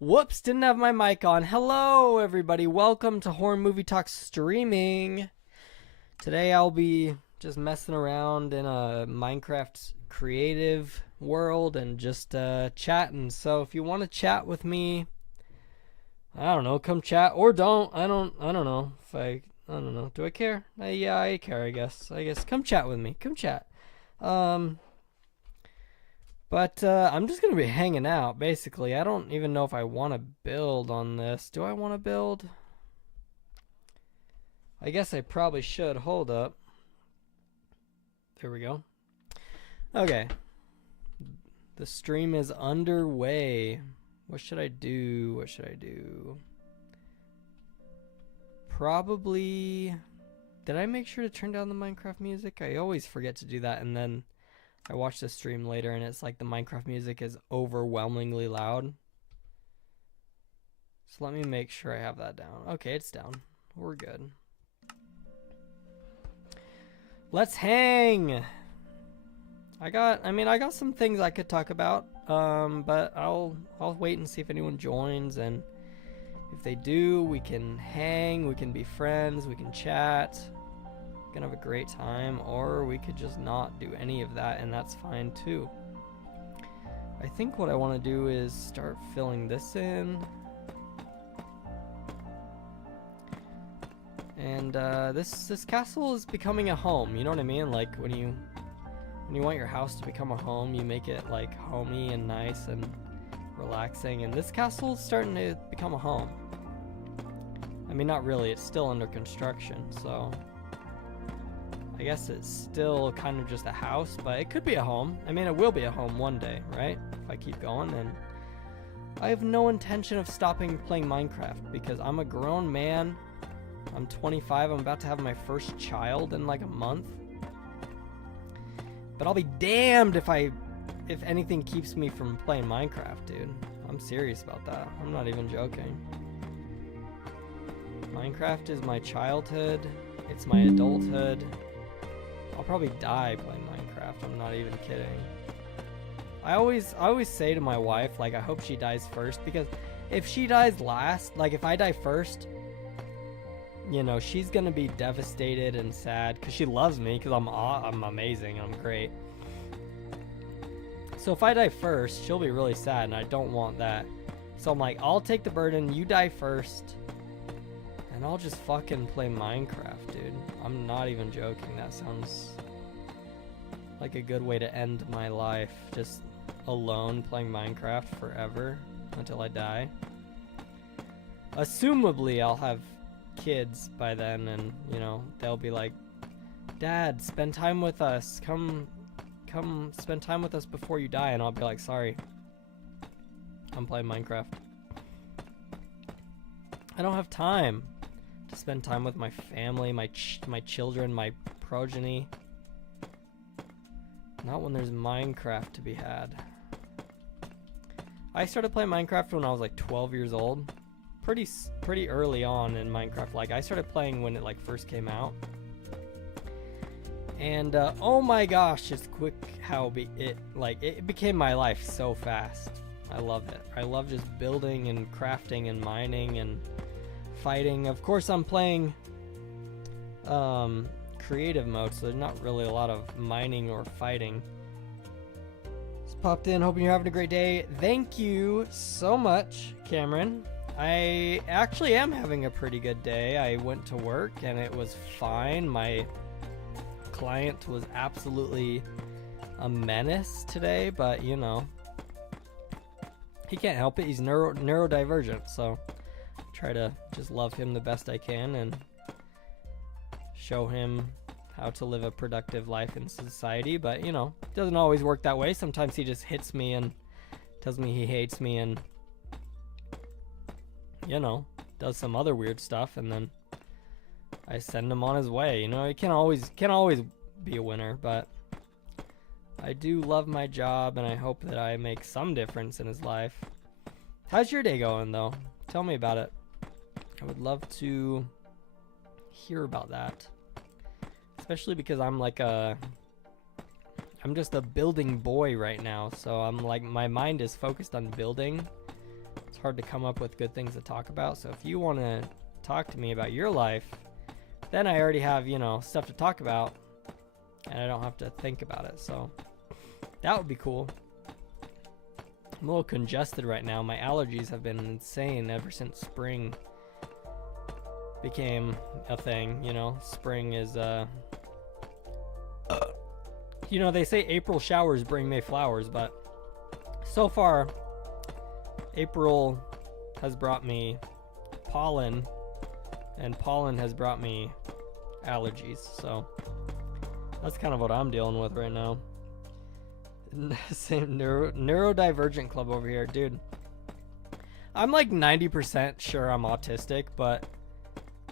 Whoops, didn't have my mic on. Hello, everybody. Welcome to Horror Movie Talk Streaming. Today I'll be just messing around in a Minecraft creative world and just chatting. So if you want to chat with me, I don't know, come chat or don't. I don't know if I don't know. Do I care? Yeah, I care, I guess. Come chat with me. Come chat. But I'm just going to be hanging out, basically. I don't even know if I want to build on this. Do I want to build? I guess I probably should. Hold up. There we go. Okay. The stream is underway. What should I do? What should I do? Probably... Did I make sure to turn down the Minecraft music? I always forget to do that, and then I watch the stream later and it's like the Minecraft music is overwhelmingly loud. So let me make sure I have that down. Okay, it's down. We're good. Let's hang. I got some things I could talk about. But I'll wait and see if anyone joins, and if they do, we can hang, we can be friends, we can chat. Gonna have a great time, or we could just not do any of that, and that's fine too. I think what I want to do is start filling this in, and this castle is becoming a home. You know what I mean? Like when you want your house to become a home, you make it like homey and nice and relaxing, and this castle is starting to become a home. I mean, not really, it's still under construction, so I guess it's still kind of just a house, but it could be a home. I mean, it will be a home one day, right? If I keep going, and I have no intention of stopping playing Minecraft because I'm a grown man. I'm 25. I'm about to have my first child in like a month. But I'll be damned if anything keeps me from playing Minecraft, dude. I'm serious about that. I'm not even joking. Minecraft is my childhood. It's my adulthood. I'll probably die playing Minecraft. I'm not even kidding. I always say to my wife, like, I hope she dies first, because if she dies last, like if I die first, you know, she's gonna be devastated and sad because she loves me, because I'm amazing and I'm great. So if I die first, she'll be really sad, and I don't want that. So I'm like, I'll take the burden, you die first, and I'll just fucking play Minecraft, dude. I'm not even joking. That sounds like a good way to end my life. Just alone playing Minecraft forever until I die. Assumably, I'll have kids by then, and, you know, they'll be like, Dad, spend time with us. Come spend time with us before you die. And I'll be like, sorry. I'm playing Minecraft. I don't have time to spend time with my family, my children, my progeny. Not when there's Minecraft to be had. I started playing Minecraft when I was like 12 years old. Pretty early on in Minecraft. Like, I started playing when it like first came out. And oh my gosh, it's quick how it became my life so fast. I love it. I love just building and crafting and mining and fighting. Of course, I'm playing creative mode, so there's not really a lot of mining or fighting. Just popped in, hoping you're having a great day. Thank you so much, Cameron. I actually am having a pretty good day. I went to work and it was fine. My client was absolutely a menace today, but you know, he can't help it. He's neurodivergent, so try to just love him the best I can and show him how to live a productive life in society. But you know, it doesn't always work that way. Sometimes he just hits me and tells me he hates me, and you know, does some other weird stuff, and then I send him on his way. You know, it can't always be a winner, but I do love my job, and I hope that I make some difference in his life. How's your day going, though? Tell me about it. I would love to hear about that, especially because I'm just a building boy right now, so I'm like, my mind is focused on building it's hard to come up with good things to talk about. So if you want to talk to me about your life, then I already have, you know, stuff to talk about, and I don't have to think about it. So that would be cool. I'm a little congested right now. My allergies have been insane ever since spring became a thing. You know, spring is you know, they say April showers bring May flowers, but so far April has brought me pollen, and pollen has brought me allergies. So that's kind of what I'm dealing with right now. Same neurodivergent club over here, dude. I'm like 90% sure I'm autistic, but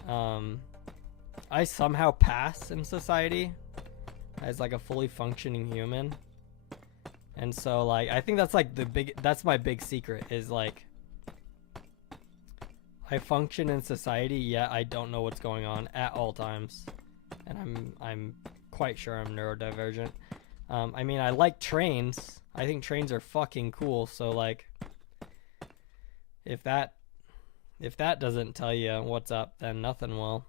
I somehow pass in society as like a fully functioning human. And so like I think that's like that's my big secret, is like I function in society, yet I don't know what's going on at all times. And I'm quite sure I'm neurodivergent. I mean, I like trains. I think trains are fucking cool. So like if that doesn't tell you what's up, then nothing will.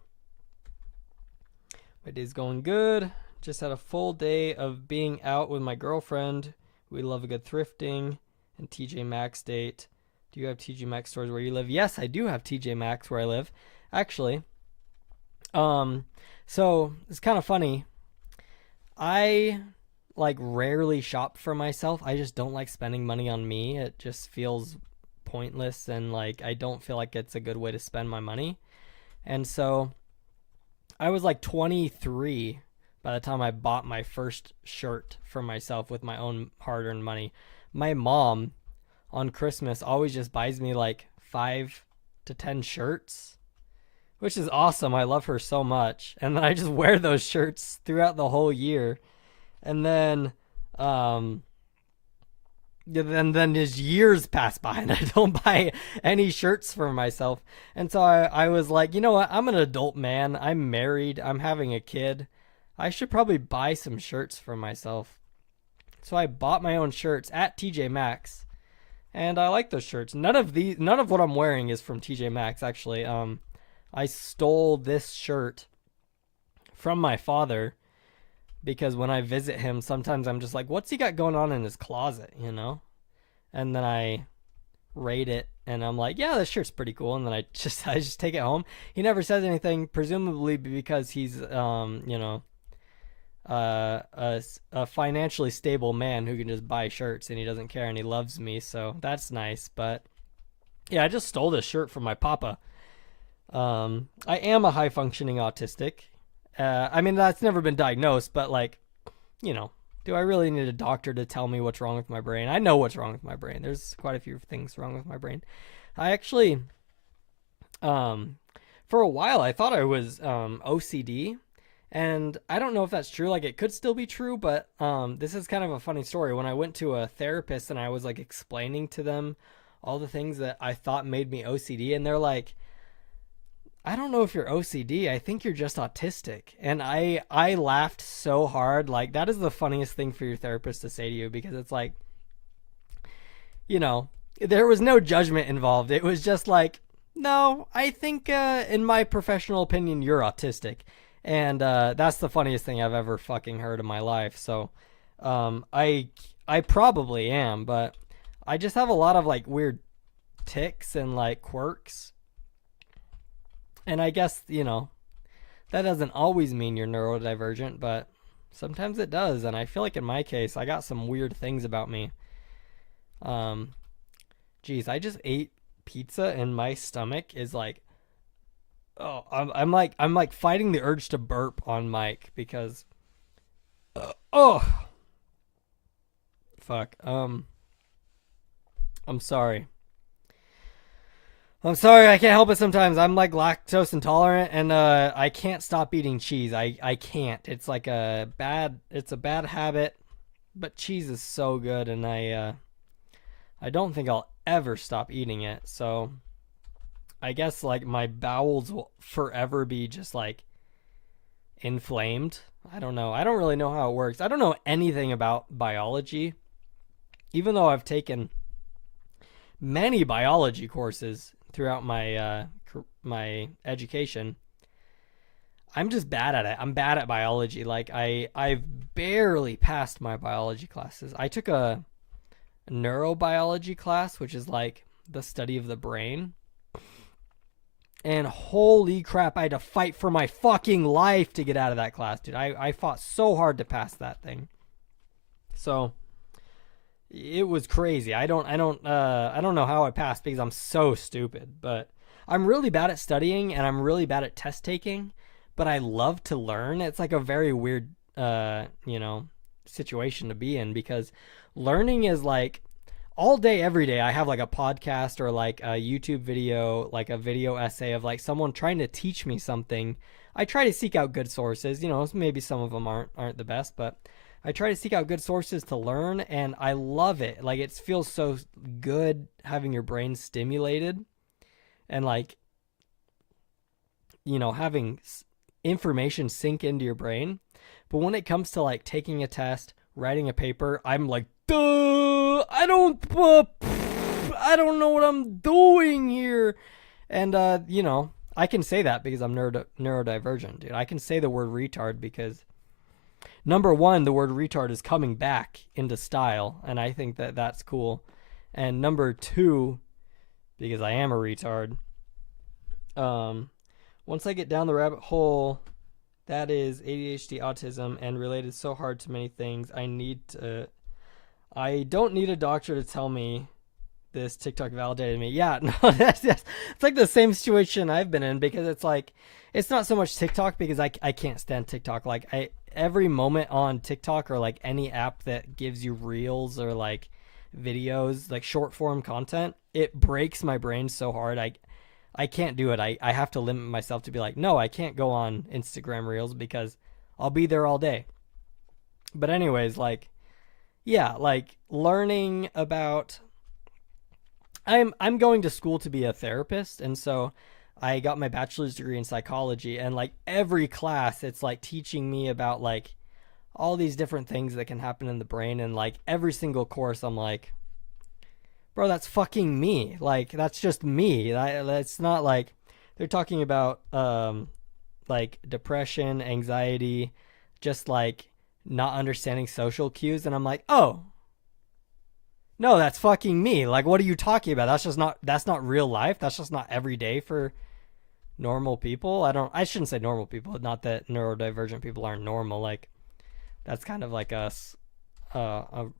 My day's going good. Just had a full day of being out with my girlfriend. We love a good thrifting and TJ Maxx date. Do you have TJ Maxx stores where you live? Yes, I do have TJ Maxx where I live, actually. So it's kind of funny. I like rarely shop for myself. I just don't like spending money on me. It just feels pointless, and like I don't feel like it's a good way to spend my money. And so I was like 23 by the time I bought my first shirt for myself with my own hard-earned money. My mom on Christmas always just buys me like 5 to 10 shirts, which is awesome. I love her so much. And then I just wear those shirts throughout the whole year. And then then just years pass by and I don't buy any shirts for myself. And so I was like, you know what? I'm an adult man. I'm married. I'm having a kid. I should probably buy some shirts for myself. So I bought my own shirts at TJ Maxx, and I like those shirts. None of what I'm wearing is from TJ Maxx, actually. I stole this shirt from my father because when I visit him, sometimes I'm just like, what's he got going on in his closet, you know? And then I rate it, and I'm like, yeah, this shirt's pretty cool. And then I just take it home. He never says anything, presumably because he's, you know, a financially stable man who can just buy shirts, and he doesn't care, and he loves me, so that's nice. But yeah, I just stole this shirt from my papa. I am a high functioning autistic. I mean, that's never been diagnosed, but like, you know, do I really need a doctor to tell me what's wrong with my brain? I know what's wrong with my brain. There's quite a few things wrong with my brain. I actually, for a while, I thought I was OCD. And I don't know if that's true. Like, it could still be true, but this is kind of a funny story. When I went to a therapist and I was like explaining to them all the things that I thought made me OCD, and they're like, I don't know if you're OCD. I think you're just autistic. And I laughed so hard. Like, that is the funniest thing for your therapist to say to you, because it's like, you know, there was no judgment involved. It was just like, no, I think in my professional opinion, you're autistic. And that's the funniest thing I've ever fucking heard in my life. So I probably am, but I just have a lot of like weird tics and like quirks. And I guess, you know, that doesn't always mean you're neurodivergent, but sometimes it does. And I feel like in my case, I got some weird things about me. Geez, I just ate pizza and my stomach is like, oh, I'm like fighting the urge to burp on mic because, oh, fuck. I'm sorry. I'm sorry. I can't help it sometimes. I'm like lactose intolerant, and I can't stop eating cheese. I can't. It's like a bad habit, but cheese is so good, and I don't think I'll ever stop eating it. So I guess like my bowels will forever be just like inflamed. I don't know. I don't really know how it works. I don't know anything about biology, even though I've taken many biology courses throughout my education. I'm just bad at it. I'm bad at biology. Like I've barely passed my biology classes. I took a neurobiology class, which is like the study of the brain. And holy crap, I had to fight for my fucking life to get out of that class, dude. I fought so hard to pass that thing. So it was crazy. I don't know how I passed because I'm so stupid, but I'm really bad at studying and I'm really bad at test taking, but I love to learn. It's like a very weird situation to be in, because learning is like all day every day I have like a podcast or like a YouTube video, like a video essay of like someone trying to teach me something. I try to seek out good sources, maybe some of them aren't the best, but I try to seek out good sources to learn, and I love it. Like it feels so good having your brain stimulated and like having information sink into your brain. But when it comes to like taking a test, writing a paper, I'm like, duh, I don't know what I'm doing here. And I can say that because I'm neurodivergent, dude. I can say the word retard because number one, the word retard is coming back into style, and I think that that's cool. And number two, because I am a retard, once I get down the rabbit hole, that is ADHD, autism, and related so hard to many things. I don't need a doctor to tell me this. TikTok validated me. Yeah, no, that's it's like the same situation I've been in, because it's like, it's not so much TikTok because I can't stand TikTok. Like every moment on TikTok or like any app that gives you reels or like videos, like short form content, it breaks my brain so hard. I can't do it. I have to limit myself to be like, no, I can't go on Instagram reels because I'll be there all day. But anyways, like, yeah, like learning about, I'm going to school to be a therapist, and so I got my bachelor's degree in psychology, and like every class it's like teaching me about like all these different things that can happen in the brain, and like every single course I'm like, bro, that's fucking me. Like that's just me. That's not like they're talking about like depression, anxiety, just like not understanding social cues, and I'm like, oh no, that's fucking me. Like, what are you talking about? That's not real life. That's just not every day for normal people. I shouldn't say normal people. Not that neurodivergent people aren't normal. Like, that's kind of like a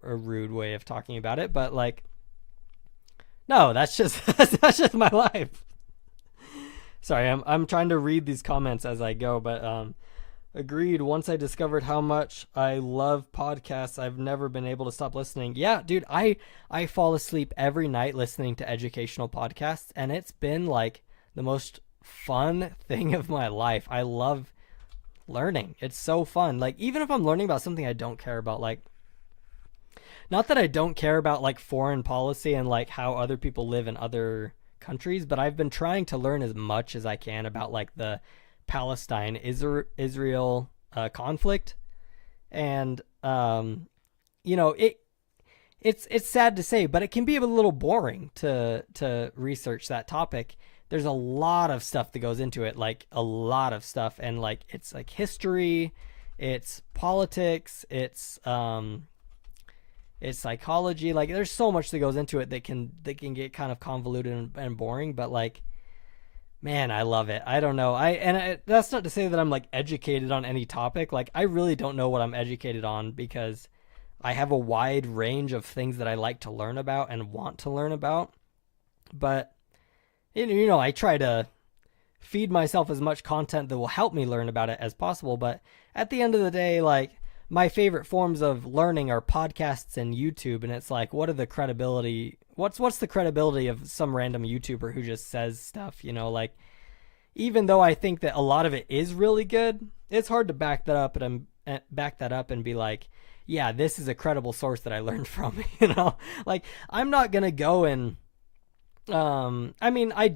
rude way of talking about it. But like, no, that's just that's just my life. Sorry, I'm trying to read these comments as I go, but agreed. Once I discovered how much I love podcasts, I've never been able to stop listening. Yeah, dude, I fall asleep every night listening to educational podcasts, and it's been like the most fun thing of my life. I love learning. It's so fun. Like, even if I'm learning about something I don't care about, like, not that I don't care about like foreign policy and like how other people live in other countries, but I've been trying to learn as much as I can about like the Palestine Israel conflict, and it's sad to say, but it can be a little boring to research that topic. There's a lot of stuff that goes into it, like a lot of stuff, and like it's like history, it's politics, it's psychology. Like there's so much that goes into it that can get kind of convoluted and boring, but like, man, I love it. I don't know. That's not to say that I'm like educated on any topic. Like I really don't know what I'm educated on because I have a wide range of things that I like to learn about and want to learn about. But I try to feed myself as much content that will help me learn about it as possible. But at the end of the day, like my favorite forms of learning are podcasts and YouTube. And it's like, what's the credibility of some random YouTuber who just says stuff, like, even though I think that a lot of it is really good, it's hard to back that up and be like, yeah, this is a credible source that I learned from, like I'm not going to go and, I mean, I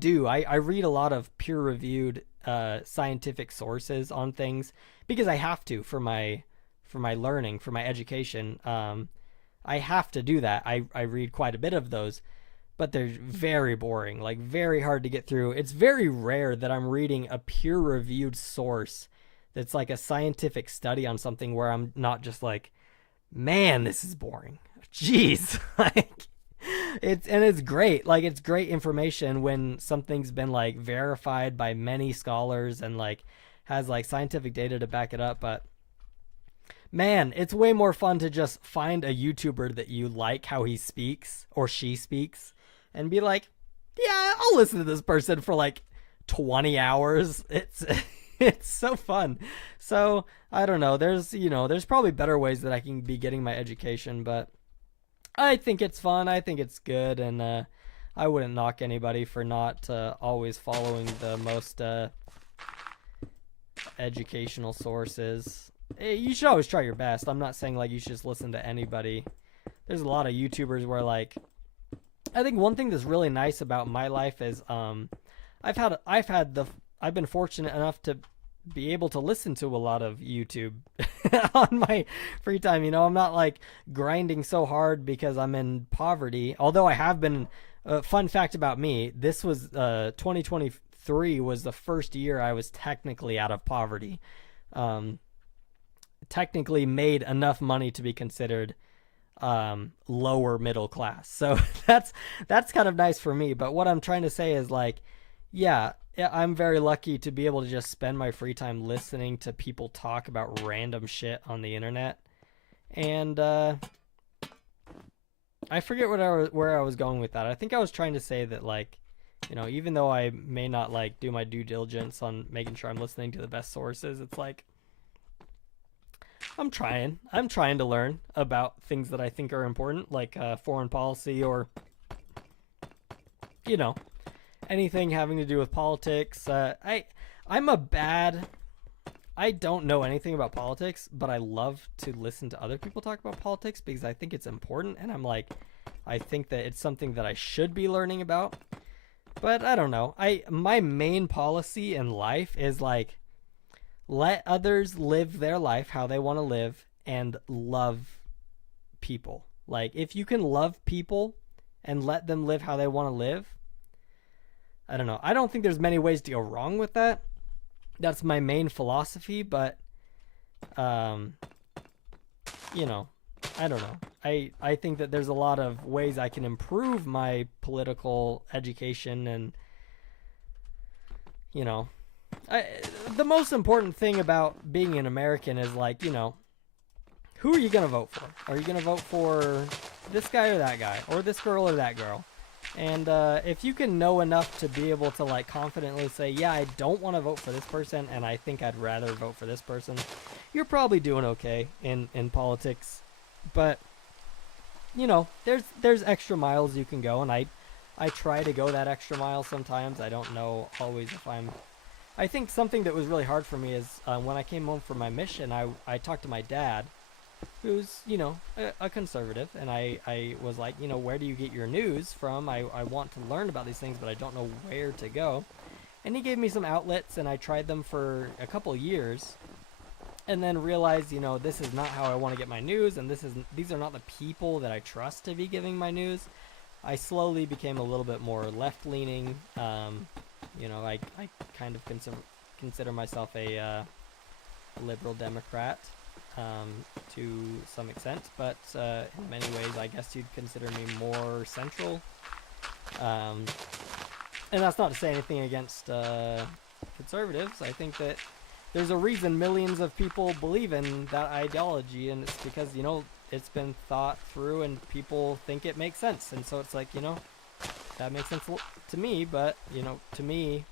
read a lot of peer reviewed, scientific sources on things because I have to for my learning, for my education. I have to do that. I read quite a bit of those, but they're very boring, like very hard to get through. It's very rare that I'm reading a peer-reviewed source that's like a scientific study on something where I'm not just like, man, this is boring. Jeez. Like it's great. Like it's great information when something's been like verified by many scholars and like has like scientific data to back it up, but man, it's way more fun to just find a YouTuber that you like how he speaks or she speaks and be like, yeah, I'll listen to this person for like 20 hours. It's it's so fun. So, I don't know. There's probably better ways that I can be getting my education, but I think it's fun. I think it's good, and I wouldn't knock anybody for not always following the most educational sources. You should always try your best. I'm not saying like you should just listen to anybody. There's a lot of YouTubers where like I think one thing that's really nice about my life is I've been fortunate enough to be able to listen to a lot of YouTube on my free time. I'm not like grinding so hard because I'm in poverty. Although I have been. Fun fact about me: this was 2023 was the first year I was technically out of poverty. Technically made enough money to be considered lower middle class. So that's kind of nice for me. But what I'm trying to say is like, yeah, I'm very lucky to be able to just spend my free time listening to people talk about random shit on the internet. And I forget where I was going with that. I think I was trying to say that like, even though I may not like do my due diligence on making sure I'm listening to the best sources, it's like I'm trying to learn about things that I think are important, like foreign policy or anything having to do with politics. I don't know anything about politics, but I love to listen to other people talk about politics because I think it's important, and I think that it's something that I should be learning about. But I don't know. My main policy in life is like let others live their life how they want to live and love people. Like if you can love people and let them live how they want to live, I don't know. I don't think there's many ways to go wrong with that. That's my main philosophy, but I don't know. I think that there's a lot of ways I can improve my political education, and the most important thing about being an American is like, who are you going to vote for? Are you going to vote for this guy or that guy, or this girl or that girl? And if you can know enough to be able to like confidently say, yeah, I don't want to vote for this person and I think I'd rather vote for this person, you're probably doing okay in politics. But there's extra miles you can go, and I try to go that extra mile sometimes. I don't know always if I think something that was really hard for me is when I came home from my mission, I talked to my dad, who's a conservative, and I was like, where do you get your news from? I want to learn about these things, but I don't know where to go. And he gave me some outlets, and I tried them for a couple years, and then realized this is not how I want to get my news, and these are not the people that I trust to be giving my news. I slowly became a little bit more left-leaning. I kind of consider myself a liberal Democrat. To some extent, but in many ways I guess you'd consider me more central. And that's not to say anything against conservatives. I think that there's a reason millions of people believe in that ideology, and it's because it's been thought through and people think it makes sense, and so it's like that makes sense to me, but to me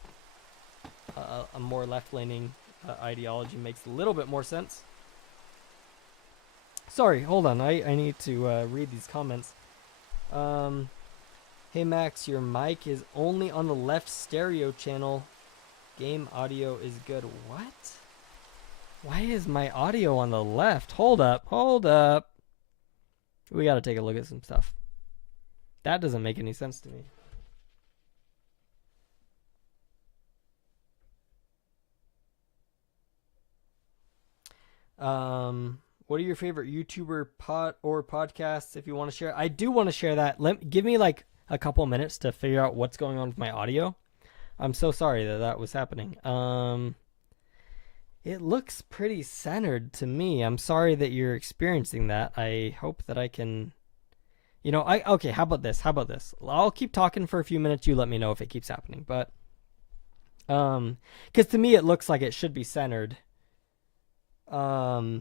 a more left-leaning ideology makes a little bit more sense. Sorry, hold on. I need to read these comments. Hey Max, your mic is only on the left stereo channel. Game audio is good. What? Why is my audio on the left? Hold up. We gotta take a look at some stuff. That doesn't make any sense to me. What are your favorite YouTuber podcasts if you want to share? I do want to share that. Give me like a couple minutes to figure out what's going on with my audio. I'm so sorry that that was happening. It looks pretty centered to me. I'm sorry that you're experiencing that. I hope that I can, okay, how about this? I'll keep talking for a few minutes. You let me know if it keeps happening. But because to me it looks like it should be centered. Yeah,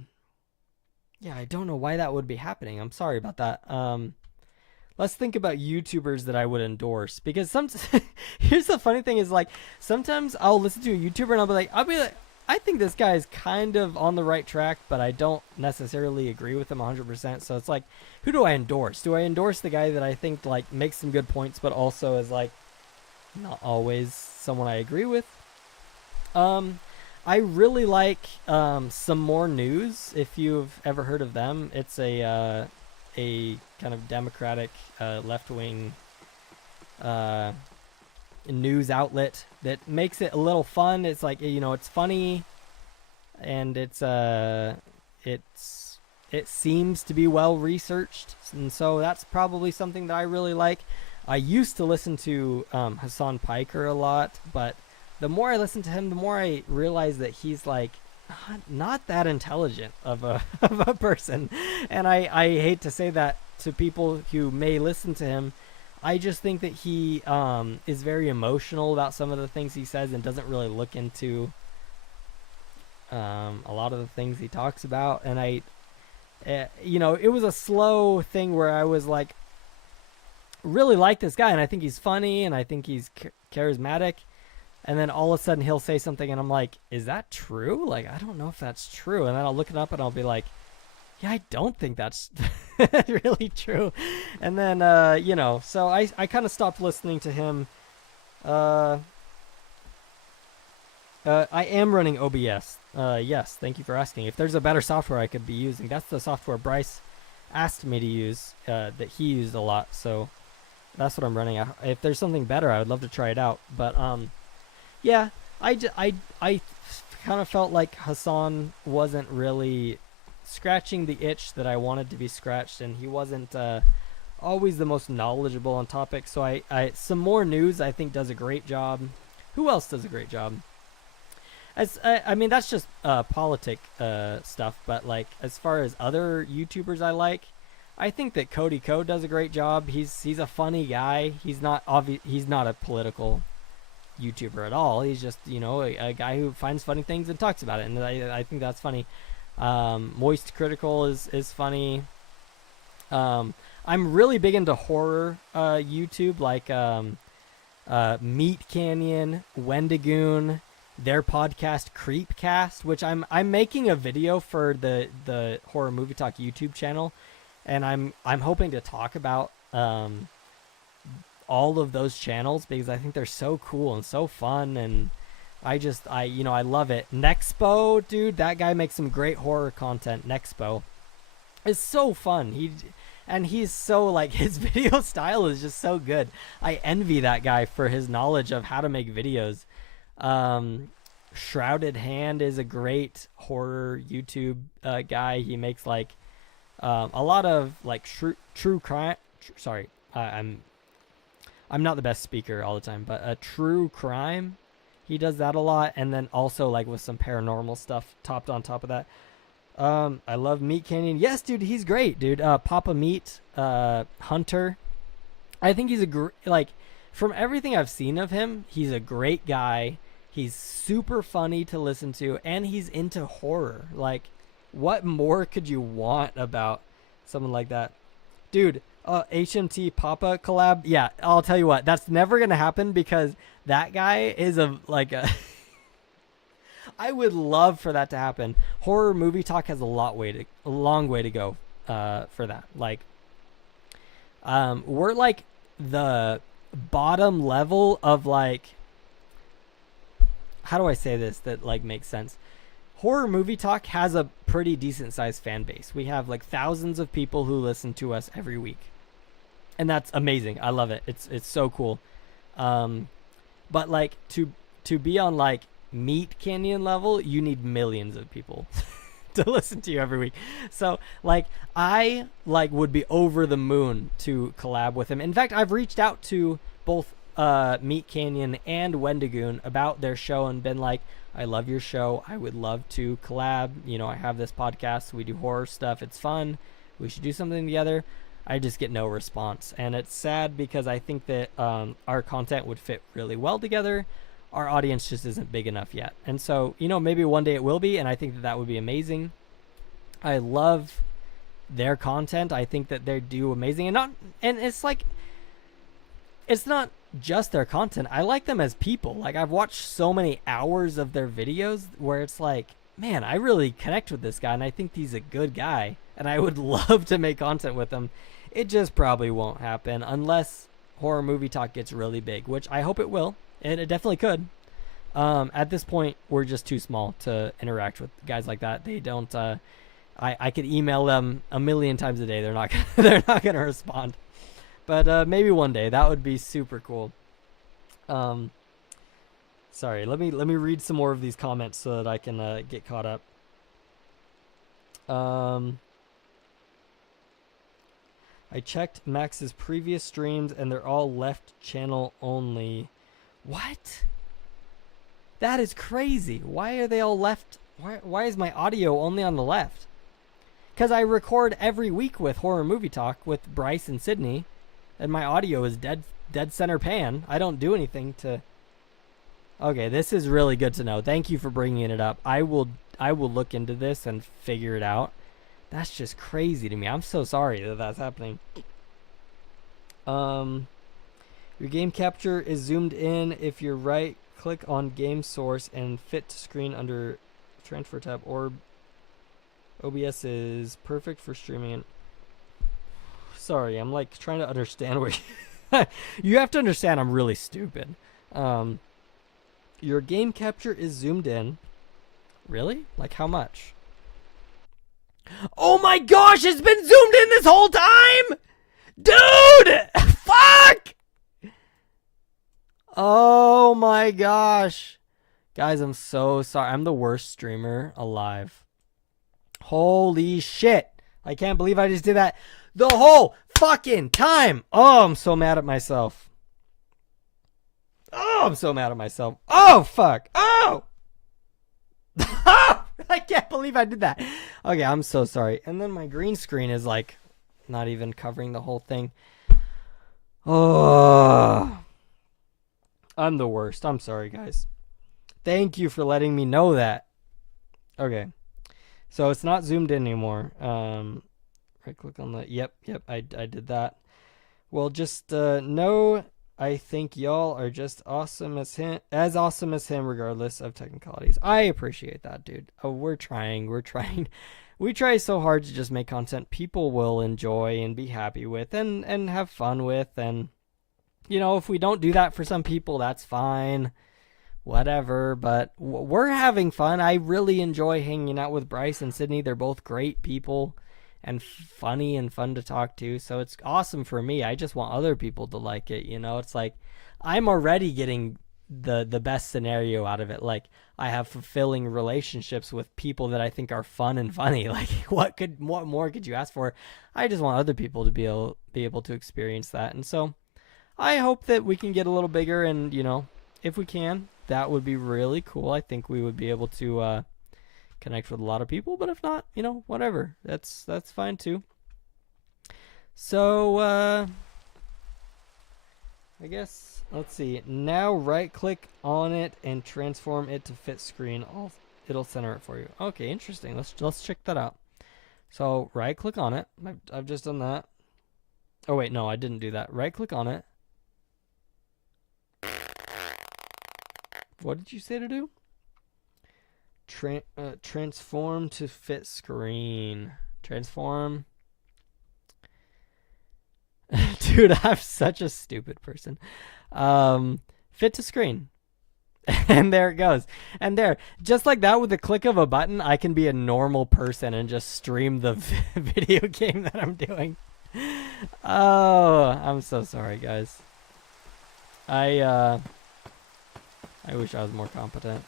I don't know why that would be happening. I'm sorry about that. Let's think about YouTubers that I would endorse, because here's the funny thing is, like, sometimes I'll listen to a YouTuber and I'll be like, I think this guy is kind of on the right track, but I don't necessarily agree with him 100%. So it's like, who do I endorse? Do I endorse the guy that I think like makes some good points, but also is like not always someone I agree with? I really like Some More News. If you've ever heard of them, it's a kind of Democratic left-wing news outlet that makes it a little fun. It's like, it's funny, and it seems to be well researched, and so that's probably something that I really like. I used to listen to Hassan Piker a lot, but the more I listen to him, the more I realize that he's like not that intelligent of a of a person, and I hate to say that to people who may listen to him. I just think that he is very emotional about some of the things he says and doesn't really look into a lot of the things he talks about. And it was a slow thing where I was like, really like this guy, and I think he's funny, and I think he's charismatic. And then all of a sudden he'll say something, and I'm like, is that true? Like, I don't know if that's true. And then I'll look it up, and I'll be like, yeah, I don't think that's really true. And then, so I kind of stopped listening to him. I am running OBS. Yes, thank you for asking. If there's a better software I could be using, that's the software Bryce asked me to use, that he used a lot. So that's what I'm running. If there's something better, I would love to try it out. But, yeah, I kind of felt like Hassan wasn't really scratching the itch that I wanted to be scratched, and he wasn't always the most knowledgeable on topics. So I Some More News, I think, does a great job. Who else does a great job? I mean, that's just politic stuff, but like as far as other YouTubers I think that Cody Code does a great job. He's a funny guy. He's not a political YouTuber at all. He's just a guy who finds funny things and talks about it, and I think that's funny. Moist Critical is funny. I'm really big into horror YouTube, like Meat Canyon, Wendigoon, their podcast Creepcast, which I'm making a video for the Horror Movie Talk YouTube channel, and I'm hoping to talk about all of those channels because I think they're so cool and so fun, and I love it. Nexpo, dude, that guy makes some great horror content. Nexpo is so fun. He's so, like, his video style is just so good. I envy that guy for his knowledge of how to make videos. Shrouded Hand is a great horror YouTube guy. He makes like a lot of like true crime. Sorry, I'm not the best speaker all the time, but true crime. He does that a lot, and then also like with some paranormal stuff topped on top of that. I love Meat Canyon. Yes, dude, he's great, dude. Papa Meat, Hunter. I think he's from everything I've seen of him, he's a great guy. He's super funny to listen to, and he's into horror. Like, what more could you want about someone like that? Dude, HMT Papa collab. Yeah, I'll tell you what, that's never going to happen because that guy is I would love for that to happen. Horror Movie Talk has a long way to go for that. Like, we're like the bottom level of like, how do I say this that like makes sense? Horror Movie Talk has a pretty decent sized fan base. We have like thousands of people who listen to us every week, and that's amazing. I love it. It's so cool. But like to be on like Meat Canyon level, you need millions of people to listen to you every week. So like I like would be over the moon to collab with him. In fact, I've reached out to both Meat Canyon and Wendigoon about their show and been like, I love your show. I would love to collab. You know, I have this podcast. We do horror stuff. It's fun. We should do something together. I just get no response. And it's sad because I think that our content would fit really well together. Our audience just isn't big enough yet. And so, you know, maybe one day it will be. And I think that that would be amazing. I love their content. I think that they do amazing. And it's like, it's not just their content. I like them as people. Like I've watched so many hours of their videos where it's like, man, I really connect with this guy and I think he's a good guy and I would love to make content with him. It just probably won't happen unless Horror Movie Talk gets really big, which I hope it will. And it definitely could. At this point, we're just too small to interact with guys like that. They don't, I could email them a million times a day. They're not going to respond. But maybe one day. That would be super cool. Sorry, let me read some more of these comments so that I can get caught up. I checked Max's previous streams and they're all left channel only. What? That is crazy. Why are they all left? Why is my audio only on the left? Because I record every week with Horror Movie Talk with Bryce and Sydney. And my audio is dead center pan. I don't do anything to... Okay, this is really good to know. Thank you for bringing it up. I will look into this and figure it out. That's just crazy to me. I'm so sorry that that's happening. Your game capture is zoomed in if you right click on game source and fit to screen under transfer tab, or OBS is perfect for streaming. Sorry, I'm like trying to understand what you have to understand. I'm really stupid. Your game capture is zoomed in. Really? Like how much? Oh my gosh, it's been zoomed in this whole time! Dude! Fuck! Oh my gosh. Guys, I'm so sorry. I'm the worst streamer alive. Holy shit. I can't believe I just did that the whole fucking time. Oh, I'm so mad at myself. Oh, I'm so mad at myself. Oh, fuck. Oh! I can't believe I did that. Okay, I'm so sorry. And then my green screen is like not even covering the whole thing. Oh, I'm the worst. I'm sorry, guys. Thank you for letting me know that. Okay, so it's not zoomed in anymore. Right click on the... Yep, I did that. Well, just know I think y'all are just awesome as him regardless of technicalities. I appreciate that, dude. Oh, we're trying. We try so hard to just make content people will enjoy and be happy with and have fun with. And, you know, if we don't do that for some people, that's fine. Whatever. But we're having fun. I really enjoy hanging out with Bryce and Sydney. They're both great people and funny and fun to talk to. So it's awesome for me. I just want other people to like it. You know, it's like I'm already getting the best scenario out of it. Like I have fulfilling relationships with people that I think are fun and funny. Like what more could you ask for? I just want other people to be able to experience that. And so I hope that we can get a little bigger, and, you know, if we can, that would be really cool. I think we would be able to connect with a lot of people, but if not, you know, whatever. That's fine too. So I guess let's see. Now right click on it and transform it to fit screen. It'll center it for you. Okay, interesting. Let's check that out. So right click on it. I've just done that. Oh wait, no, I didn't do that. Right click on it. What did you say to do? Transform to fit screen. Transform. Dude, I'm such a stupid person. Fit to screen. And there it goes. And there, just like that, with the click of a button, I can be a normal person and just stream the video game that I'm doing. Oh, I'm so sorry, guys. I wish I was more competent.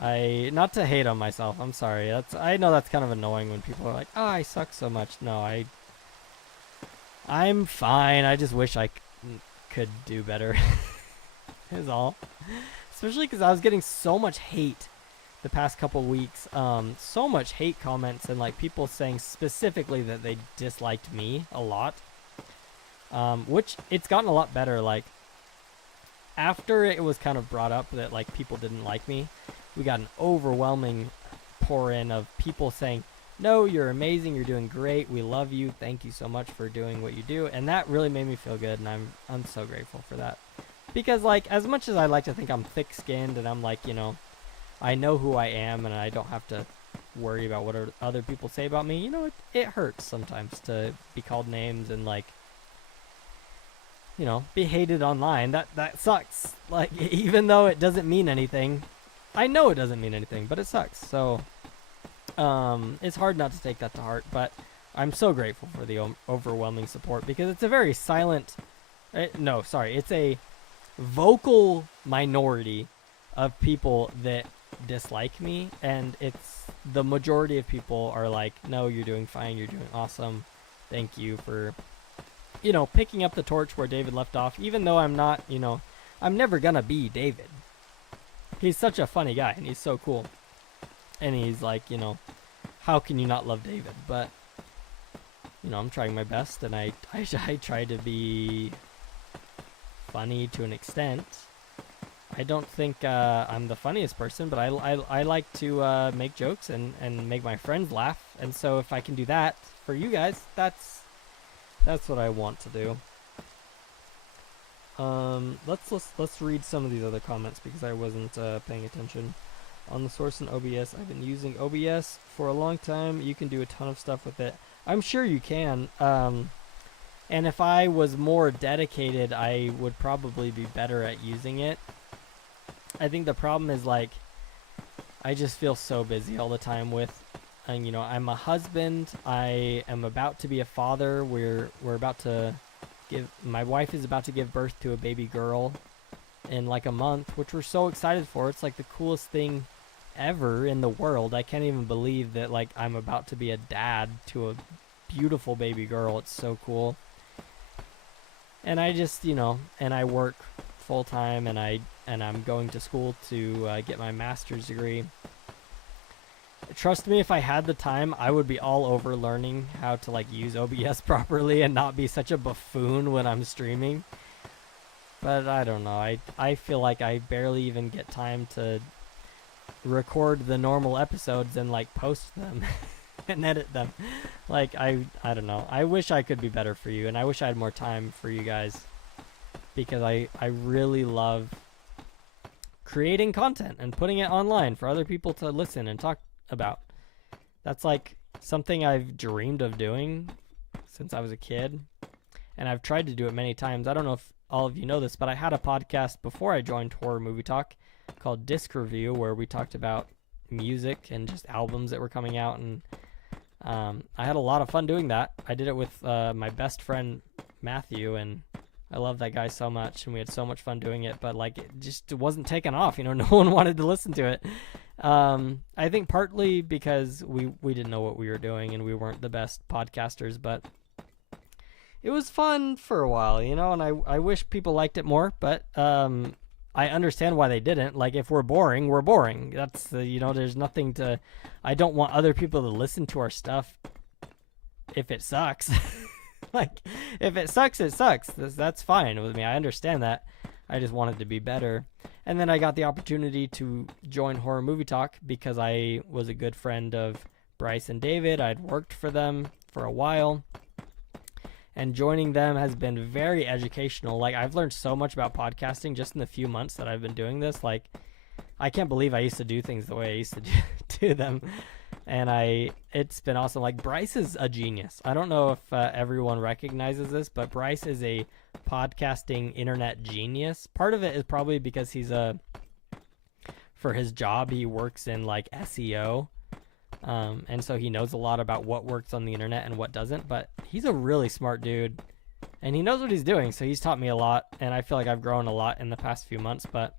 not to hate on myself. I'm sorry. I know that's kind of annoying when people are like, "Oh, I suck so much." No, I'm fine. I just wish I could do better. Is all. Especially because I was getting so much hate the past couple weeks. So much hate comments and like people saying specifically that they disliked me a lot. Which it's gotten a lot better. Like after it was kind of brought up that like people didn't like me, we got an overwhelming pour in of people saying, "No, you're amazing. You're doing great. We love you. Thank you so much for doing what you do." And that really made me feel good, and I'm so grateful for that. Because like as much as I like to think I'm thick-skinned and I'm like, you know, I know who I am and I don't have to worry about what other people say about me, you know, it hurts sometimes to be called names and like, you know, be hated online. That sucks. Like even though it doesn't mean anything, I know it doesn't mean anything, but it sucks. So it's hard not to take that to heart, but I'm so grateful for the overwhelming support because it's a very silent it's a vocal minority of people that dislike me, and it's the majority of people are like, "No, you're doing fine, you're doing awesome. Thank you for, you know, picking up the torch where David left off," even though I'm not, you know, I'm never gonna be David. He's such a funny guy and he's so cool. And he's like, you know, how can you not love David? But you know, I'm trying my best and I try to be funny to an extent. I don't think I'm the funniest person, but I like to make jokes and make my friends laugh. And so if I can do that for you guys, that's what I want to do. Let's read some of these other comments because I wasn't paying attention. On the source in OBS, I've been using OBS for a long time. You can do a ton of stuff with it. I'm sure you can. And if I was more dedicated, I would probably be better at using it. I think the problem is like I just feel so busy all the time with, and you know, I'm a husband. I am about to be a father. We're about to my wife is about to give birth to a baby girl in like a month, which we're so excited for. It's like the coolest thing ever in the world. I can't even believe that like I'm about to be a dad to a beautiful baby girl. It's so cool. And I just, you know, and I work full time and I'm going to school to get my master's degree. Trust me, if I had the time, I would be all over learning how to like use OBS properly and not be such a buffoon when I'm streaming. But I don't know. I feel like I barely even get time to record the normal episodes and like post them and edit them. Like I don't know. I wish I could be better for you, and I wish I had more time for you guys because I really love creating content and putting it online for other people to listen and talk about. That's like something I've dreamed of doing since I was a kid, and I've tried to do it many times. I don't know if all of you know this, but I had a podcast before I joined Horror Movie Talk called Disc Review, where we talked about music and just albums that were coming out, and I had a lot of fun doing that. I did it with my best friend Matthew, and I love that guy so much, and we had so much fun doing it, but like it wasn't taking off, you know. No one wanted to listen to it. I think partly because we didn't know what we were doing and we weren't the best podcasters, but it was fun for a while, you know, and I wish people liked it more, but I understand why they didn't. Like, if we're boring, we're boring. That's, you know, there's nothing to, I don't want other people to listen to our stuff if it sucks. Like, if it sucks, it sucks. That's fine with me. I understand that. I just wanted to be better. And then I got the opportunity to join Horror Movie Talk because I was a good friend of Bryce and David. I'd worked for them for a while. And joining them has been very educational. Like, I've learned so much about podcasting just in the few months that I've been doing this. Like, I can't believe I used to do things the way I used to do them. And it's been awesome. Like, Bryce is a genius. I don't know if everyone recognizes this, but Bryce is a podcasting internet genius. Part of it is probably because for his job, he works in like SEO. And so he knows a lot about what works on the internet and what doesn't, but he's a really smart dude and he knows what he's doing. So he's taught me a lot, and I feel like I've grown a lot in the past few months. But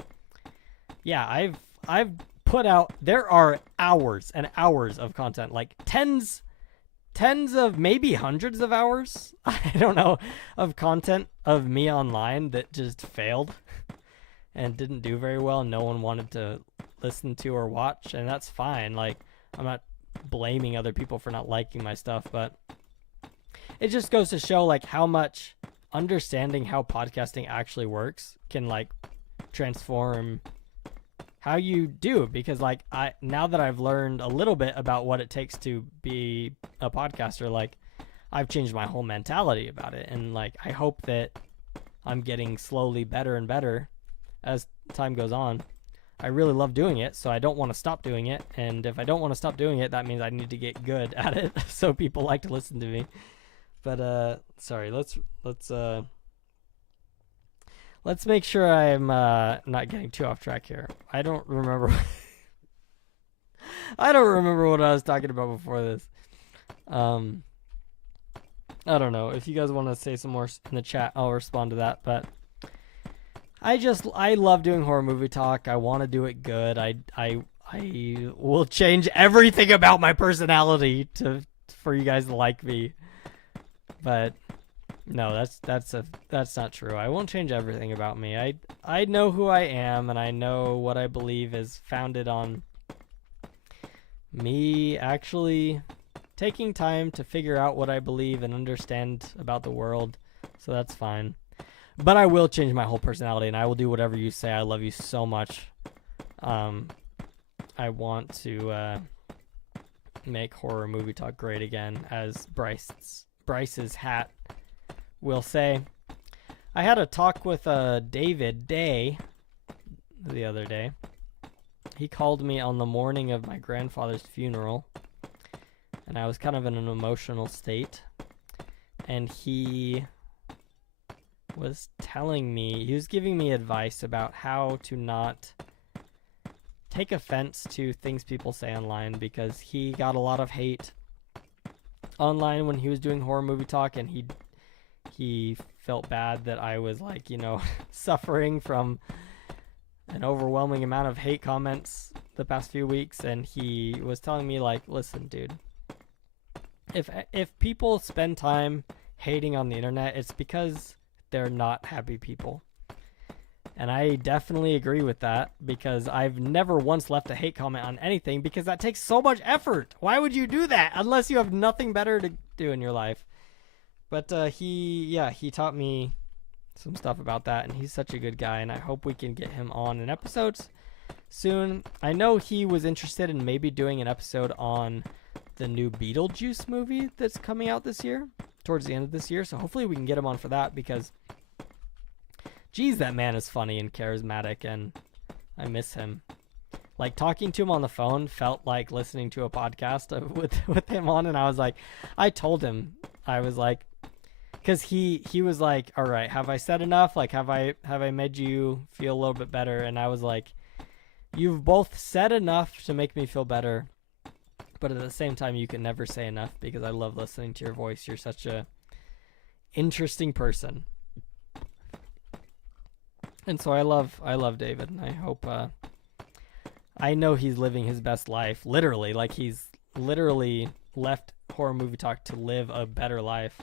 yeah, I've put out, there are hours and hours of content, like tens of, maybe hundreds of hours, I don't know, of content of me online that just failed and didn't do very well. No one wanted to listen to or watch, and that's fine. Like, I'm not blaming other people for not liking my stuff, but it just goes to show like how much understanding how podcasting actually works can like transform how you do, because like now that I've learned a little bit about what it takes to be a podcaster, like I've changed my whole mentality about it, and like I hope that I'm getting slowly better and better as time goes on. I really love doing it, so I don't want to stop doing it, and if I don't want to stop doing it, that means I need to get good at it so people like to listen to me. But sorry, let's make sure I'm not getting too off track here. I don't remember I don't remember what I was talking about before this. I don't know. If you guys want to say some more in the chat, I'll respond to that. But I love doing horror movie talk. I want to do it good. I will change everything about my personality for you guys to like me. But no, that's not true. I won't change everything about me. I know who I am, and I know what I believe is founded on me actually taking time to figure out what I believe and understand about the world. So that's fine. But I will change my whole personality, and I will do whatever you say. I love you so much. I want to make horror movie talk great again, as Bryce's hat will say. I had a talk with David Day the other day. He called me on the morning of my grandfather's funeral, and I was kind of in an emotional state, and he was giving me advice about how to not take offense to things people say online, because he got a lot of hate online when he was doing horror movie talk, and he felt bad that I was like, suffering from an overwhelming amount of hate comments the past few weeks, and he was telling me like, listen, dude, if people spend time hating on the internet, it's because they're not happy people. And I definitely agree with that, because I've never once left a hate comment on anything, because that takes so much effort. Why would you do that unless you have nothing better to do in your life? But he taught me some stuff about that, and he's such a good guy, and I hope we can get him on in episodes soon. I know he was interested in maybe doing an episode on the new Beetlejuice movie that's coming out this year, towards the end of this year, so hopefully we can get him on for that, because geez, that man is funny and charismatic, and I miss him. Like, talking to him on the phone felt like listening to a podcast with him on, and I was like, I told him, I was like, because he was like, all right, have I said enough? Like, have I made you feel a little bit better? And I was like, you've both said enough to make me feel better, but at the same time, you can never say enough, because I love listening to your voice. You're such a interesting person. And so I love David, and I hope, I know he's living his best life, literally. Like, he's literally left horror movie talk to live a better life,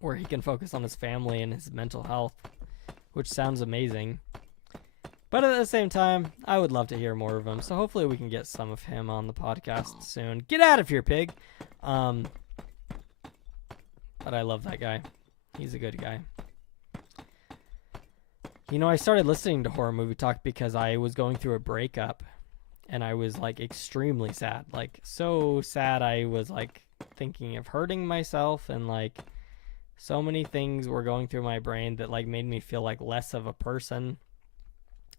where he can focus on his family and his mental health, which sounds amazing. But at the same time, I would love to hear more of him, so hopefully we can get some of him on the podcast soon. Get out of here, pig! But I love that guy. He's a good guy. I started listening to horror movie talk because I was going through a breakup, and I was like extremely sad, like so sad. I was like thinking of hurting myself, and like so many things were going through my brain that like made me feel like less of a person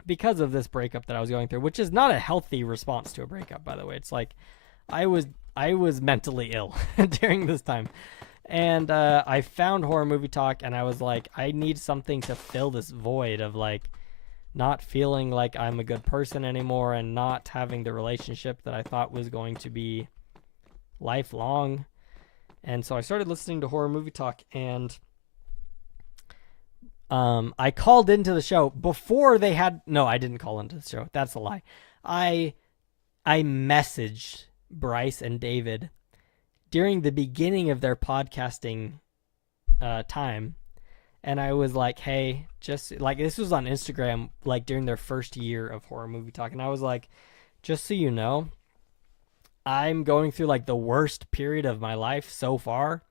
because of this breakup that I was going through, which is not a healthy response to a breakup, by the way. It's like I was mentally ill during this time. And I found horror movie talk, and I was like, I need something to fill this void of like not feeling like I'm a good person anymore, and not having the relationship that I thought was going to be lifelong. And so I started listening to horror movie talk, and I called into the show before they had, no, I didn't call into the show. That's a lie. I messaged Bryce and David during the beginning of their podcasting time, and I was like, hey, just like, this was on Instagram, like during their first year of Horror Movie Talk, and I was like, just so you know, I'm going through like the worst period of my life so far,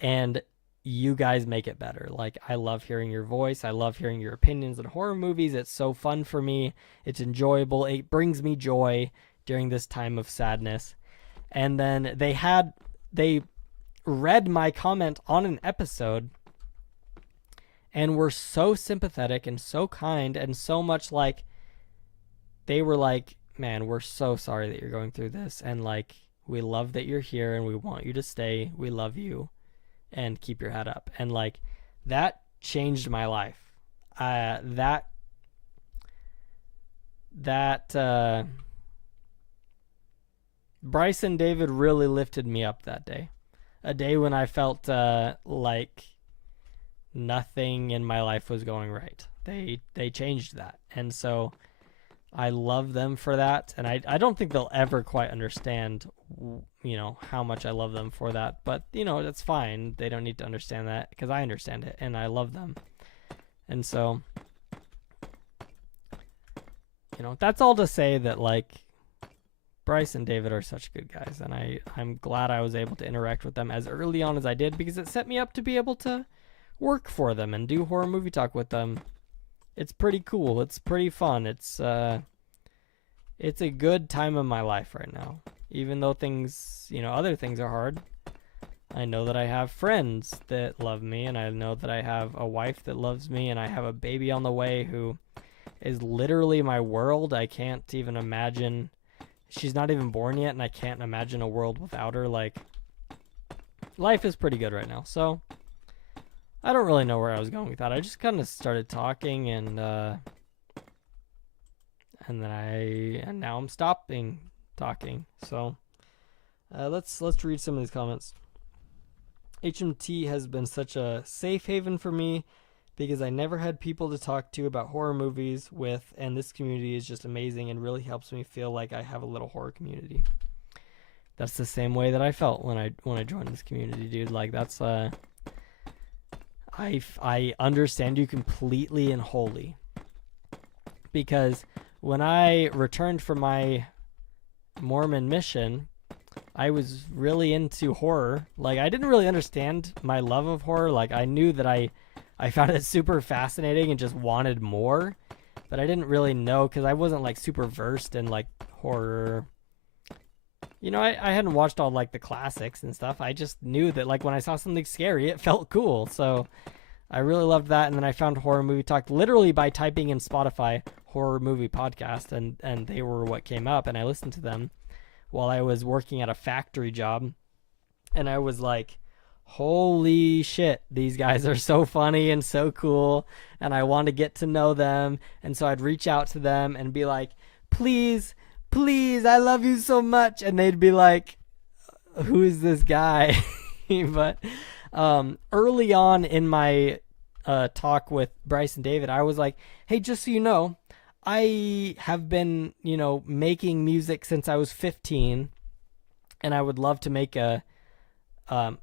and you guys make it better. Like, I love hearing your voice. I love hearing your opinions on horror movies. It's so fun for me. It's enjoyable. It brings me joy during this time of sadness. And then they read my comment on an episode and were so sympathetic and so kind, and so much like, they were like, man, we're so sorry that you're going through this, and like, we love that you're here and we want you to stay. We love you, and keep your head up. And like, that changed my life. Bryce and David really lifted me up that day. A day when I felt like nothing in my life was going right. They changed that. And so I love them for that. And I don't think they'll ever quite understand, you know, how much I love them for that. But, you know, that's fine. They don't need to understand that, because I understand it and I love them. And so, you know, that's all to say that, like, Bryce and David are such good guys, and I'm glad I was able to interact with them as early on as I did, because it set me up to be able to work for them and do Horror Movie Talk with them. It's pretty cool. It's pretty fun. It's a good time of my life right now. Even though things, you know, other things are hard, I know that I have friends that love me, and I know that I have a wife that loves me, and I have a baby on the way who is literally my world. I can't even imagine. She's not even born yet, and I can't imagine a world without her. Like, life is pretty good right now. So I don't really know where I was going with that. I just kind of started talking, and now I'm stopping talking. So let's read some of these comments. HMT has been such a safe haven for me, because I never had people to talk to about horror movies with, and this community is just amazing and really helps me feel like I have a little horror community. That's the same way that I felt when I joined this community, dude. Like, that's I understand you completely and wholly, because when I returned from my Mormon mission, I was really into horror. Like, I didn't really understand my love of horror. Like, I knew that I found it super fascinating and just wanted more, but I didn't really know, because I wasn't like super versed in like horror. You know, I hadn't watched all like the classics and stuff. I just knew that like when I saw something scary, it felt cool. So I really loved that. And then I found Horror Movie Talk literally by typing in Spotify Horror Movie Podcast, and they were what came up, and I listened to them while I was working at a factory job, and I was like, holy shit, these guys are so funny and so cool, and I want to get to know them. And so I'd reach out to them and be like, please, I love you so much. And they'd be like, who is this guy? But early on in my talk with Bryce and David, I was like, hey, just so you know, I have been, you know, making music since I was 15, and I would love to make an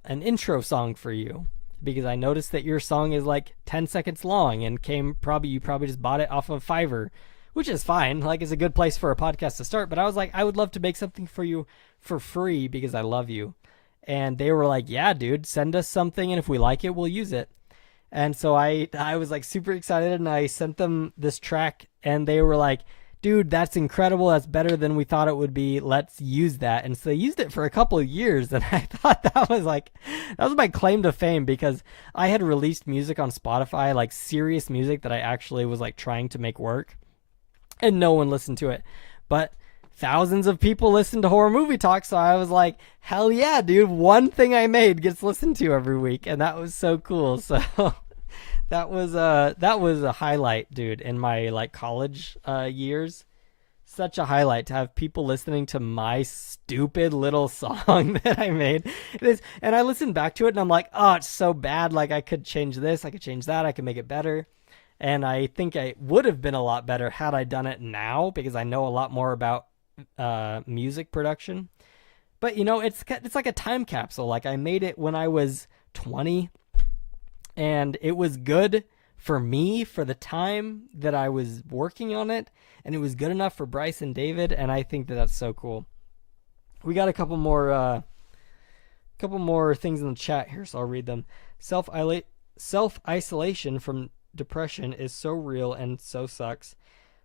intro song for you, because I noticed that your song is like 10 seconds long, and you probably just bought it off of Fiverr, which is fine. Like, it's a good place for a podcast to start. But I was like, I would love to make something for you for free because I love you. And they were like, yeah, dude, send us something, and if we like it, we'll use it. And so I was like super excited, and I sent them this track, and they were like, dude, that's incredible. That's better than we thought it would be. Let's use that. And so they used it for a couple of years. And I thought that was my claim to fame, because I had released music on Spotify, like serious music that I actually was like trying to make work, and no one listened to it. But thousands of people listen to Horror Movie Talk. So I was like, hell yeah, dude, one thing I made gets listened to every week. And that was so cool. So that was a highlight, dude, in my like college years. Such a highlight to have people listening to my stupid little song that I made. It is, and I listened back to it, and I'm like, oh, it's so bad. Like, I could change this, I could change that, I could make it better. And I think I would have been a lot better had I done it now, because I know a lot more about music production. But it's like a time capsule. Like, I made it when I was 20, and it was good for me for the time that I was working on it, and it was good enough for Bryce and David, and I think that that's so cool. We got a couple more things in the chat here, so I'll read them. Self-isolation from depression is so real and so sucks.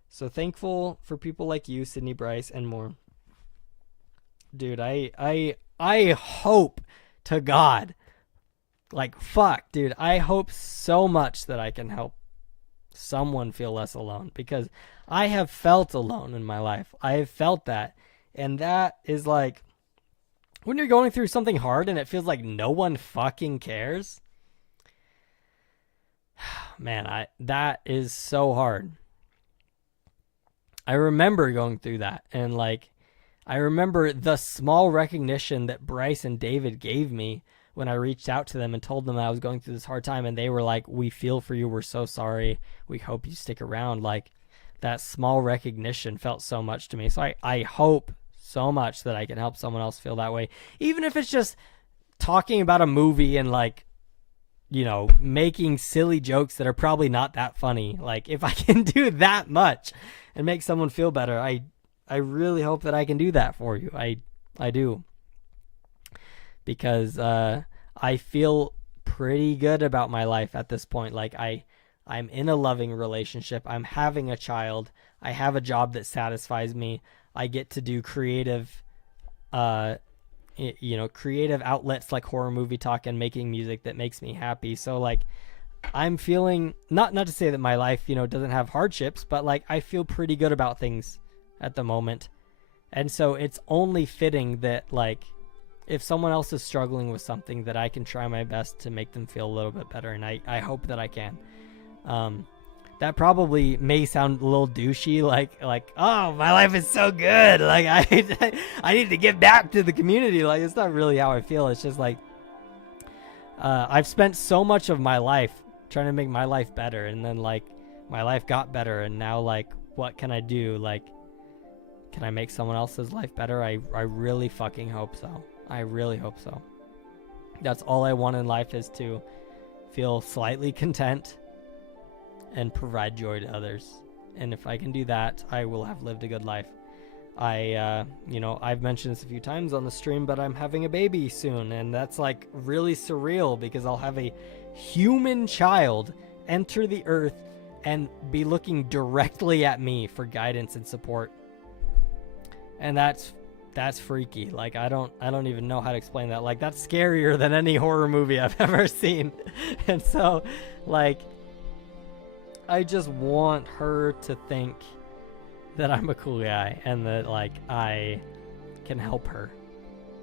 So thankful for people like you, Sydney, Bryce, and more. Dude, I hope to God, like, fuck, dude, I hope so much that I can help someone feel less alone, because I have felt alone in my life. I have felt that. And that is like, when you're going through something hard and it feels like no one fucking cares, man, that is so hard. I remember going through that, and like, I remember the small recognition that Bryce and David gave me when I reached out to them and told them I was going through this hard time, and they were like, we feel for you, we're so sorry, we hope you stick around. Like, that small recognition felt so much to me. So I hope so much that I can help someone else feel that way, even if it's just talking about a movie and, like, making silly jokes that are probably not that funny. Like, if I can do that much and make someone feel better, I really hope that I can do that for you. I do. Because I feel pretty good about my life at this point. Like, I'm in a loving relationship. I'm having a child. I have a job that satisfies me. I get to do creative outlets like Horror Movie Talk and making music that makes me happy. So, like, I'm feeling, not to say that my life, doesn't have hardships, but, like, I feel pretty good about things at the moment. And so it's only fitting that, like, if someone else is struggling with something, that I can try my best to make them feel a little bit better. And I hope that I can. That probably may sound a little douchey, like, oh, my life is so good, like, I need to give back to the community. Like, it's not really how I feel. It's just like, I've spent so much of my life trying to make my life better, and then, like, my life got better, and now, like, what can I do? Like, can I make someone else's life better? I really fucking hope so. I really hope so. That's all I want in life, is to feel slightly content and provide joy to others. And if I can do that, I will have lived a good life. I've mentioned this a few times on the stream, but I'm having a baby soon, and that's, like, really surreal, because I'll have a human child enter the earth and be looking directly at me for guidance and support. And that's freaky. Like, I don't even know how to explain that. Like, that's scarier than any horror movie I've ever seen. And so, like, I just want her to think that I'm a cool guy, and that, like, I can help her,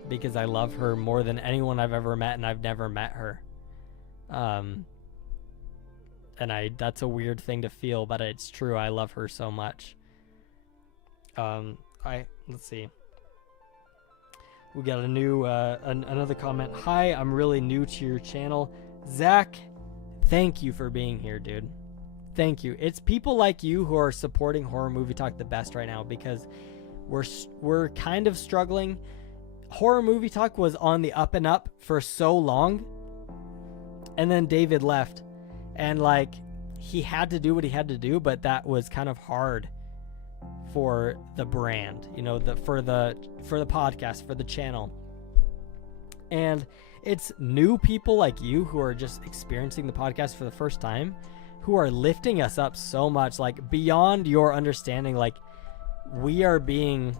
because I love her more than anyone I've ever met, and I've never met her. And that's a weird thing to feel, but it's true. I love her so much. Let's see. We got a new, another comment. Hi, I'm really new to your channel. Zach, thank you for being here, dude. Thank you. It's people like you who are supporting Horror Movie Talk the best right now, because we're kind of struggling. Horror Movie Talk was on the up and up for so long, and then David left, and, like, he had to do what he had to do, but that was kind of hard for the brand, for the podcast, for the channel. And it's new people like you who are just experiencing the podcast for the first time, who are lifting us up so much, like, beyond your understanding. Like, we are being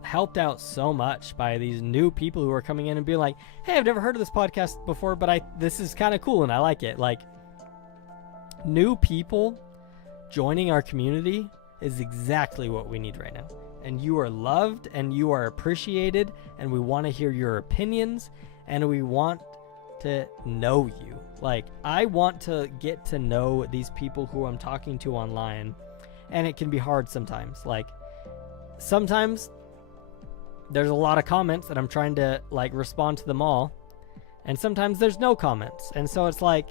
helped out so much by these new people who are coming in and being like, hey, I've never heard of this podcast before, but this is kind of cool and I like it. Like, new people joining our community is exactly what we need right now. And you are loved, and you are appreciated, and we want to hear your opinions, and we want to know you. Like, I want to get to know these people who I'm talking to online, and it can be hard sometimes. Like, sometimes there's a lot of comments and I'm trying to, like, respond to them all, and sometimes there's no comments, and so it's like,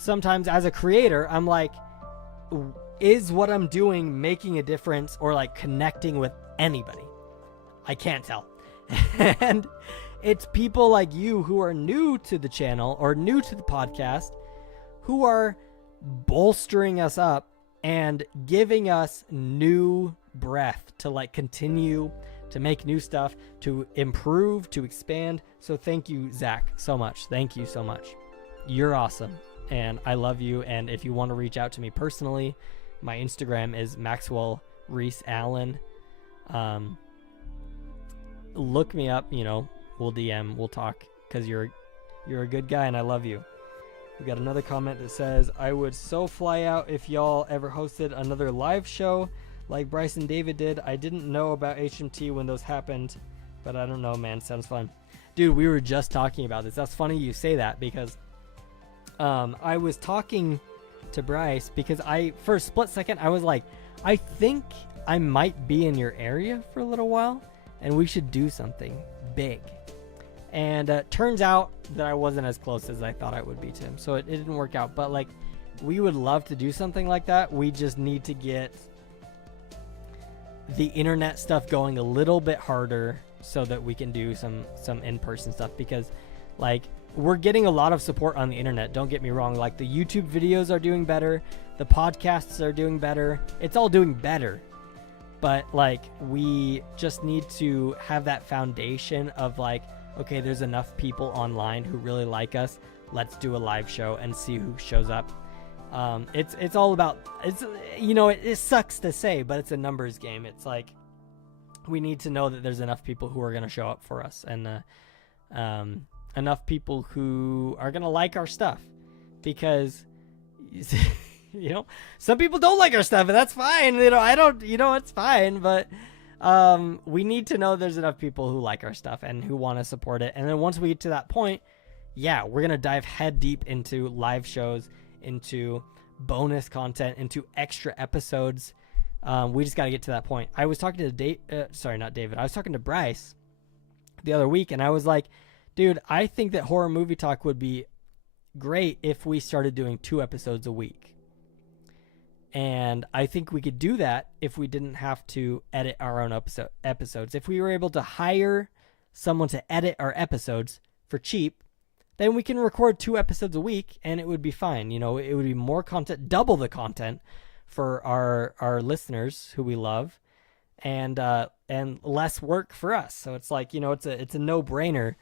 sometimes as a creator, I'm like, is what I'm doing making a difference or like connecting with anybody? I can't tell. And it's people like you who are new to the channel or new to the podcast who are bolstering us up and giving us new breath to like continue to make new stuff, to improve, to expand. So thank you, Zach, so much. Thank you so much. You're awesome. And I love you. And if you want to reach out to me personally, my Instagram is Maxwell Reese Allen. Look me up, you know, we'll DM, we'll talk, because you're a good guy and I love you. We got another comment that says, I would so fly out if y'all ever hosted another live show like Bryce and David did. I didn't know about HMT when those happened, but I don't know, man. Sounds fun. Dude, we were just talking about this. That's funny you say that, because I was talking to Bryce because for a split second, I was like, I think I might be in your area for a little while and we should do something big. And turns out that I wasn't as close as I thought I would be to him. So it didn't work out. But like, we would love to do something like that. We just need to get the internet stuff going a little bit harder so that we can do some in-person stuff, because like, we're getting a lot of support on the internet. Don't get me wrong. Like, the YouTube videos are doing better. The podcasts are doing better. It's all doing better. But like, we just need to have that foundation of like, okay, there's enough people online who really like us. Let's do a live show and see who shows up. It's all about, it's, you know, it sucks to say, but it's a numbers game. It's like, we need to know that there's enough people who are going to show up for us, and enough people who are going to like our stuff, because you know, some people don't like our stuff, and that's fine. You know, I don't, you know, it's fine, but we need to know there's enough people who like our stuff and who want to support it. And then once we get to that point, yeah, we're going to dive head deep into live shows, into bonus content, into extra episodes. We just got to get to that point. I was talking to I was talking to Bryce the other week, and I was like, dude, I think that Horror Movie Talk would be great if we started doing 2 episodes a week. And I think we could do that if we didn't have to edit our own episodes. If we were able to hire someone to edit our episodes for cheap, then we can record 2 episodes a week and it would be fine. You know, it would be more content, double the content for our listeners who we love, and less work for us. So it's like, you know, it's a no-brainer.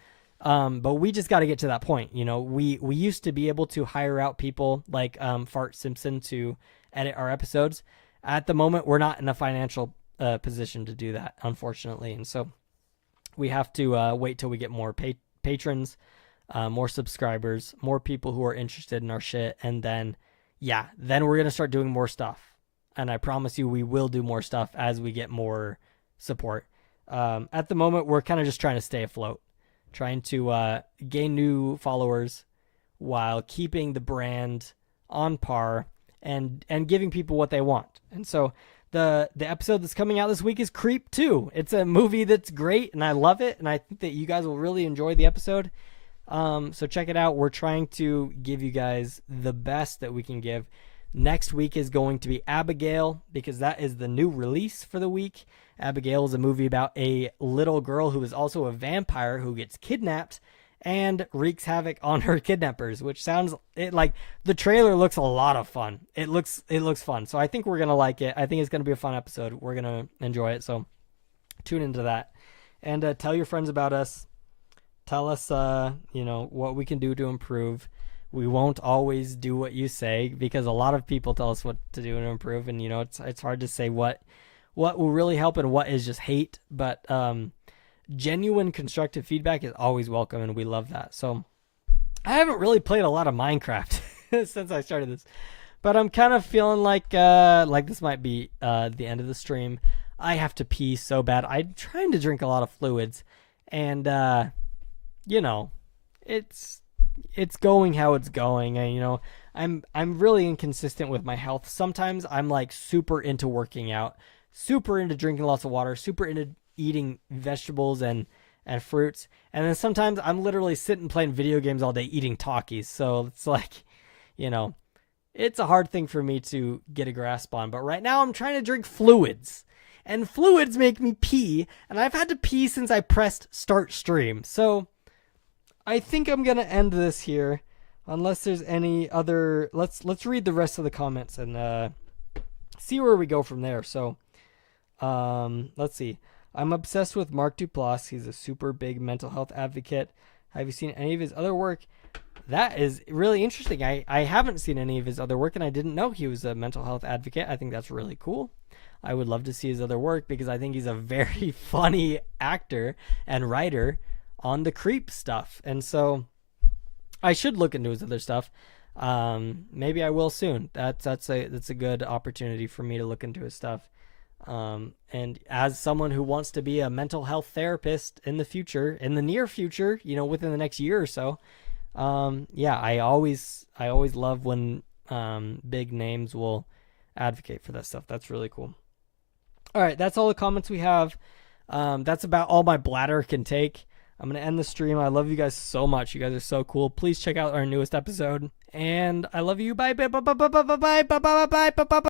But we just got to get to that point. You know, we used to be able to hire out people like Fart Simpson to edit our episodes. At the moment, we're not in a financial position to do that, unfortunately. And so we have to wait till we get more patrons, more subscribers, more people who are interested in our shit. And then, yeah, then we're going to start doing more stuff. And I promise you, we will do more stuff as we get more support. At the moment, we're kind of just trying to stay afloat, trying to gain new followers while keeping the brand on par and giving people what they want. And so the episode that's coming out this week is Creep 2. It's a movie that's great, and I love it, and I think that you guys will really enjoy the episode. So check it out. We're trying to give you guys the best that we can give. Next week is going to be Abigail, because that is the new release for the week. Abigail is a movie about a little girl who is also a vampire who gets kidnapped and wreaks havoc on her kidnappers, which sounds like the trailer looks a lot of fun. It looks fun. So I think we're going to like it. I think it's going to be a fun episode. We're going to enjoy it. So tune into that, and tell your friends about us. Tell us, you know, what we can do to improve. We won't always do what you say, because a lot of people tell us what to do to improve. And, you know, it's hard to say what will really help and what is just hate. But genuine constructive feedback is always welcome, and we love that. So I haven't really played a lot of Minecraft since I started this, but I'm kind of feeling like this might be the end of the stream. I have to pee so bad. I'm trying to drink a lot of fluids, and you know, it's going how it's going. And, you know, I'm really inconsistent with my health. Sometimes I'm like super into working out, super into drinking lots of water, super into eating vegetables and fruits. And then sometimes I'm literally sitting playing video games all day eating Takis. So it's like, you know, it's a hard thing for me to get a grasp on. But right now I'm trying to drink fluids. And fluids make me pee, and I've had to pee since I pressed start stream. So I think I'm going to end this here unless there's any other. Let's read the rest of the comments and see where we go from there. So let's see. I'm obsessed with Mark Duplass. He's a super big mental health advocate. Have you seen any of his other work? That is really interesting. I haven't seen any of his other work, and I didn't know he was a mental health advocate. I think that's really cool. I would love to see his other work because I think he's a very funny actor and writer on the creep stuff. And so I should look into his other stuff. Maybe I will soon. That's a good opportunity for me to look into his stuff. And as someone who wants to be a mental health therapist in the future, in the near future, within the next year or so, I always love when big names will advocate for that stuff. That's really cool. All right, that's all the comments we have. That's about all my bladder can take. I'm going to end the stream. I love you guys so much. You guys are so cool. Please check out our newest episode. And I love you. Bye. Bye. Bye. Bye. Bye. Bye. Bye. Bye. Bye. Bye. Bye.